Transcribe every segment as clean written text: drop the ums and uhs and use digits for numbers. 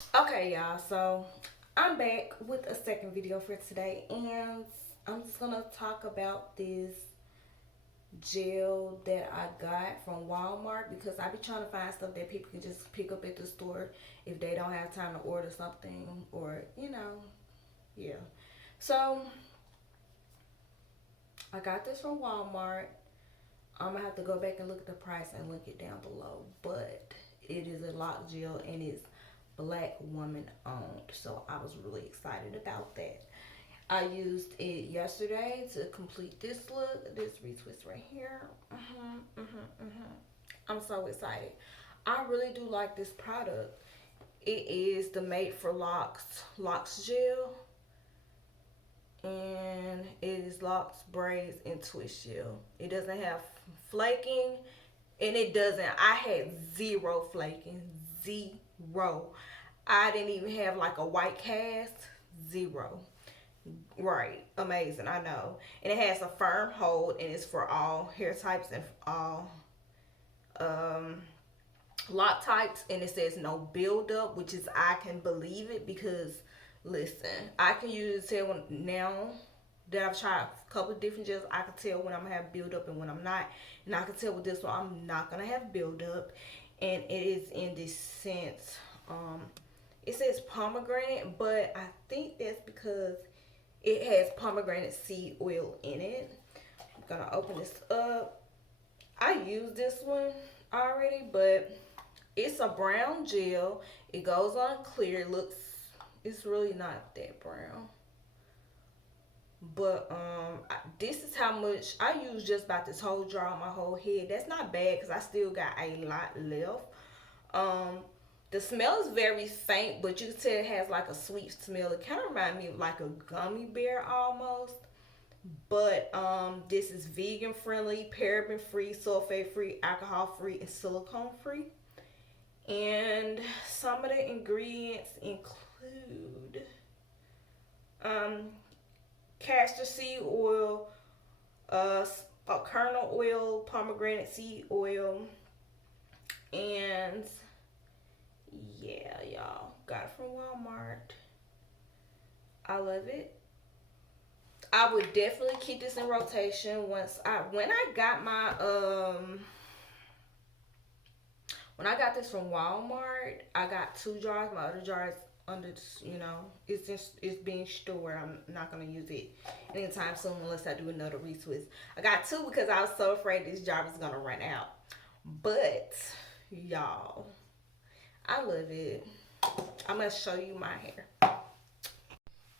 Okay, y'all, so I'm back with a second video for today, and I'm just gonna talk about this gel that I got from Walmart because I be trying to find stuff that people can just pick up at the store if they don't have time to order something, or yeah. So I got this from Walmart. I'm gonna have to go back and look at the price and link it down below, but it is a lock gel and it's black woman owned, so I was really excited about that. I used it yesterday to complete this look, this retwist right here. I'm so excited. I really do like this product. It is the Made for Locs gel, and it is locks, braids, and twist gel. It doesn't have flaking, and it doesn't. I had zero flaking, zero. I didn't even have like a white cast, zero. Right, amazing. I know, and it has a firm hold, and it's for all hair types and all um lock types, and it says no buildup, which is I can believe it because listen, I can use tell when now that I've tried a couple of different gels, I can tell when I'm gonna have buildup and when I'm not, and I can tell with this one I'm not gonna have buildup, and it is in this scent. Um, it says pomegranate, but I think that's because it has pomegranate seed oil in it. I'm gonna open this up. I used this one already, but it's a brown gel. It goes on clear. It looks, it's really not that brown. But this is how much I use just about this whole jar on my whole head. That's not bad because I still got a lot left. Um, the smell is very faint, but you can tell it has like a sweet smell. It kind of reminds me of like a gummy bear almost. But this is vegan friendly, paraben free, sulfate free, alcohol free, and silicone free. And some of the ingredients include um, castor seed oil, kernel oil, pomegranate seed oil, and yeah, y'all, got it from Walmart. I love it. I would definitely keep this in rotation when I got my when I got this from Walmart, I got two jars. My other jar is under, it's just it's being stored. I'm not gonna use it anytime soon unless I do another retwist. I got two because I was so afraid this jar was gonna run out. But y'all, I love it. I'm gonna show you my hair.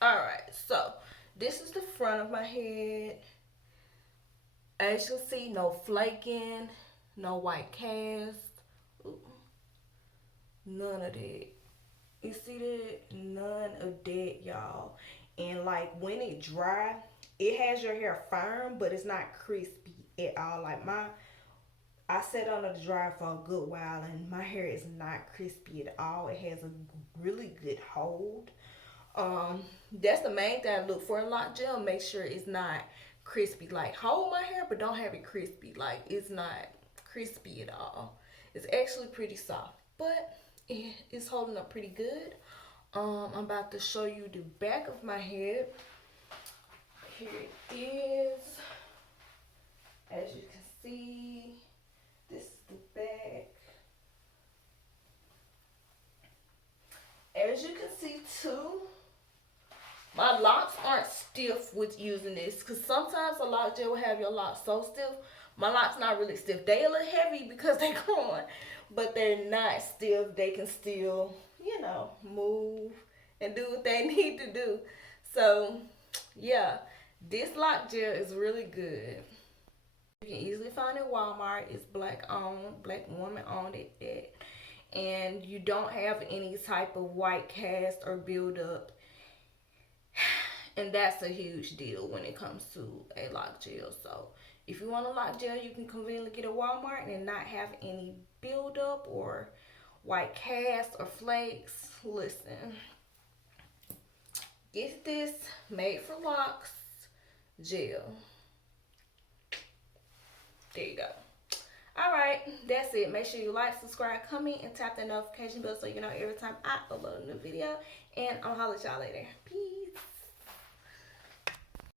All right, so this is the front of my head. As you see, no flaking, no white cast. Ooh, none of that. You see that? None of that, y'all. And like when it dry, it has your hair firm, but it's not crispy at all. Like I sat under the dryer for a good while, and my hair is not crispy at all. It has a really good hold. That's the main thing I look for in lock gel. Make sure it's not crispy. Like hold my hair, but don't have it crispy. Like it's not crispy at all. It's actually pretty soft, but it's holding up pretty good. I'm about to show you the back of my head. Here it is. As you can see, this is the back. As you can see too, my locks aren't stiff with using this because sometimes a lock gel will have your locks so stiff. My locks not really stiff. They a little heavy because they're growing, but they're not stiff. They can still, move and do what they need to do. So, yeah, this lock gel is really good. You can easily find it at Walmart. It's black owned, black woman owned it. And you don't have any type of white cast or buildup. And that's a huge deal when it comes to a lock gel. So if you want a lock gel, you can conveniently get at Walmart and not have any buildup or white cast or flakes. Listen, get this Made for Locs gel. There you go. All right, that's it. Make sure you like, subscribe, comment, and tap the notification bell so you know every time I upload a new video. And I'll holler at y'all later. Peace.